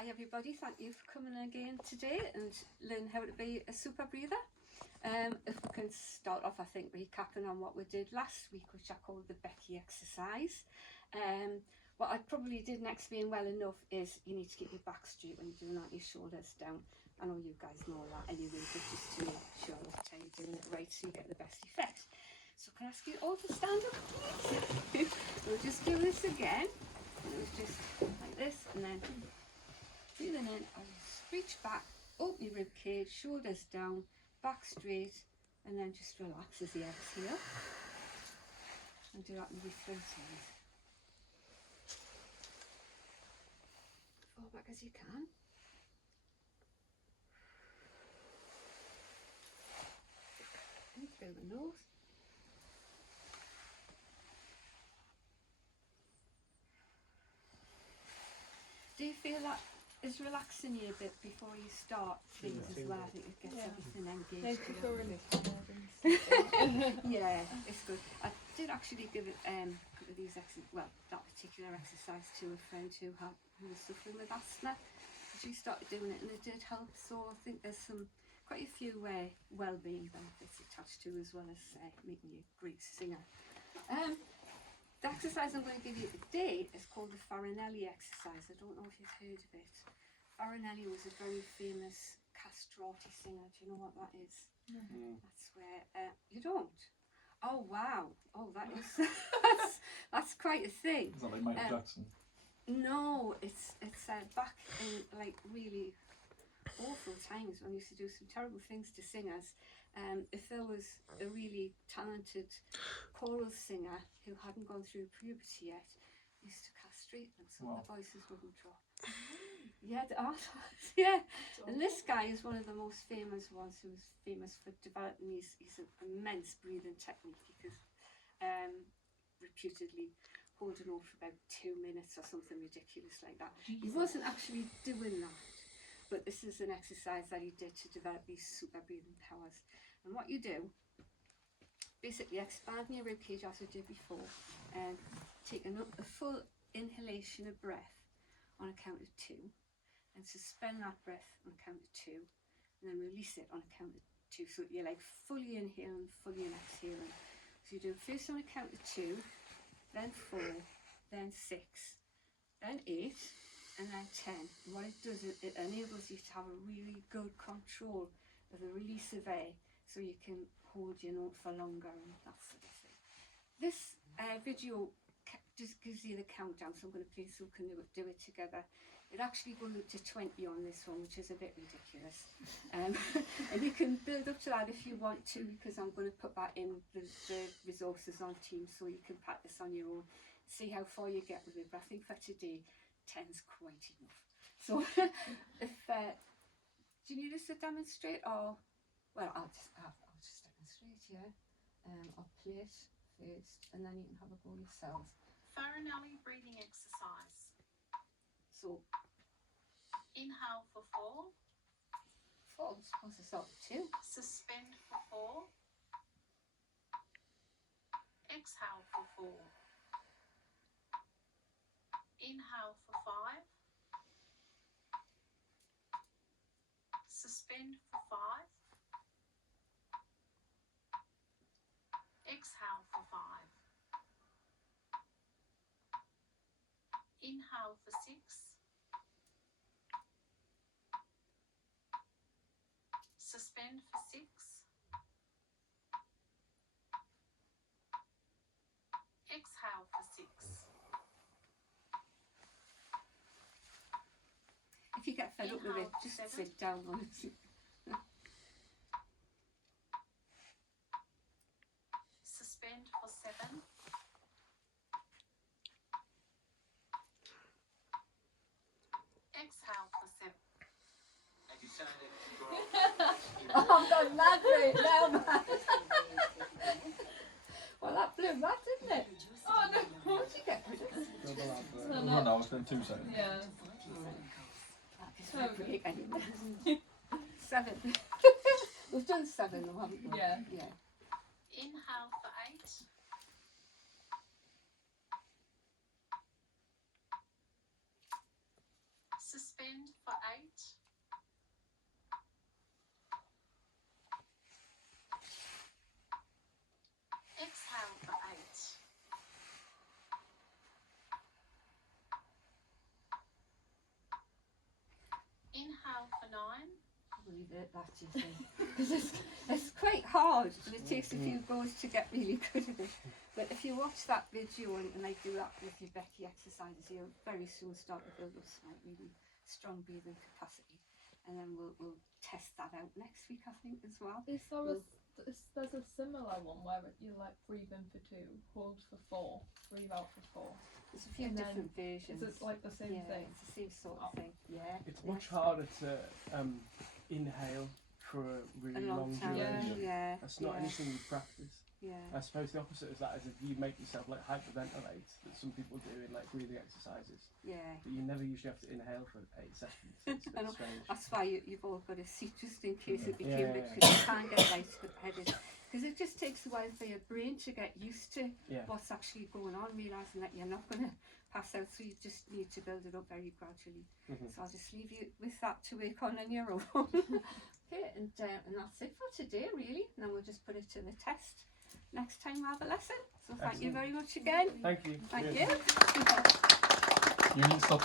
Hi everybody, thank you for coming again today and learn how to be a super breather. If we can start off, I think, recapping on what we did last week, which I called the Becky exercise. What I probably didn't explain well enough is you need to keep your back straight when you're doing that, your shoulders down. I know you guys know that anyway, but just to make sure that you're doing it right so you get the best effect. So can I ask you all to stand up, please? We'll just do this again. And it was just like this, and then breathing in, I'll reach back, open your rib cage, shoulders down, back straight, and then just relax as you exhale. And do that maybe 3 times. Far back as you can. In through the nose. Do you feel that is relaxing you a bit before you start things as well? I think it gets everything engaged. Yeah, it's good. I did actually give it a couple of these that particular exercise to a friend who was suffering with asthma. She started doing it and it did help. So I think there's quite a few well-being benefits attached to, as well as making you a great singer. The exercise I'm going to give you today is called the Farinelli exercise. I don't know if you've heard of it. Farinelli was a very famous castrati singer. Do you know what that is? Mm-hmm. That's where you don't. Oh wow! Oh, that is that's quite a thing. Is that like Michael Jackson? No, it's back in like really awful times when we used to do some terrible things to singers. If there was a really talented choral singer who hadn't gone through puberty yet, used to castrate them so the voices wouldn't drop. Yeah, yeah. And this guy is one of the most famous ones, who was famous for developing his immense breathing technique. He could reputedly hold an oath for about 2 minutes or something ridiculous like that. Jesus. He wasn't actually doing that, but this is an exercise that he did to develop these super breathing powers. And what you do, basically expanding your rib cage as we did before, and take a full inhalation of breath on a count of 2, and suspend that breath on a count of 2, and then release it on a count of 2. So you're like fully inhaling, fully exhaling. So you do it first on a count of 2, then 4, then 6, then 8, and then 10. And what it does is it enables you to have a really good control of the release of air, so you can hold your note for longer and that sort of thing. This video just gives you the countdown, so I'm going to play so we can do it together. It actually goes up to 20 on this one, which is a bit ridiculous. And you can build up to that if you want to, because I'm going to put that in the resources on Teams so you can practice on your own, see how far you get with it. But I think for today, 10's quite enough. So if do you need us to demonstrate, or I'll just demonstrate, yeah. I'll play it first and then you can have a go yourselves. Farinelli breathing exercise. So inhale for 4. 4, I'm supposed to start with 2. Suspend for 4. Exhale for 4. Inhale for 5. Suspend for 5. Exhale for 5. Inhale for 6. Suspend for 6. Exhale for 6. If you get fed up with it, just 7. sit down on it. Suspend for 7. Exhale for 7. Oh, I'm going mad right now, man. Well, that blew mad, didn't it? Oh no, what did you get rid of it? No, no, it's been 2 seconds. Yeah. So quick, anyway. 7. We've done 7 though, haven't we? Yeah. Yeah. Inhale for 8. Suspend Suspend for 8. Exhale for 8. Inhale for 9. Leave it at that, you think? Because it's quite hard, and it takes a few goes to get really good at it. But if you watch that video and like do that with your Becky exercises, you'll very soon start to build up some like really strong breathing capacity. And then we'll test that out next week, I think, as well. Is there there's a similar one where you like breathe in for 2, hold for 4, breathe out for 4. There's a few And then different versions. Is it like the same thing? It's the same sort of thing. Yeah. It's much harder to inhale for a really A long time. duration. Yeah. That's not yeah, anything you practice. Yeah. I suppose the opposite is that is if you make yourself like hyperventilate, that some people do in like breathing exercises. Yeah. But you never usually have to inhale for 8 seconds. It's a I bit know. strange. That's why you've all got a seat just in case it Yeah. became because you can't get lightheaded. Because it just takes a while for your brain to get used to Yeah. what's actually going on, realising that you're not going to pass out, so you just need to build it up very gradually. Mhm. So I'll just leave you with that to work on your own. Okay, and that's it for today, really. And then we'll just put it to the test next time we have a lesson. So thank you Excellent. very much again. Thank you. Thank Cheers. you. You need to stop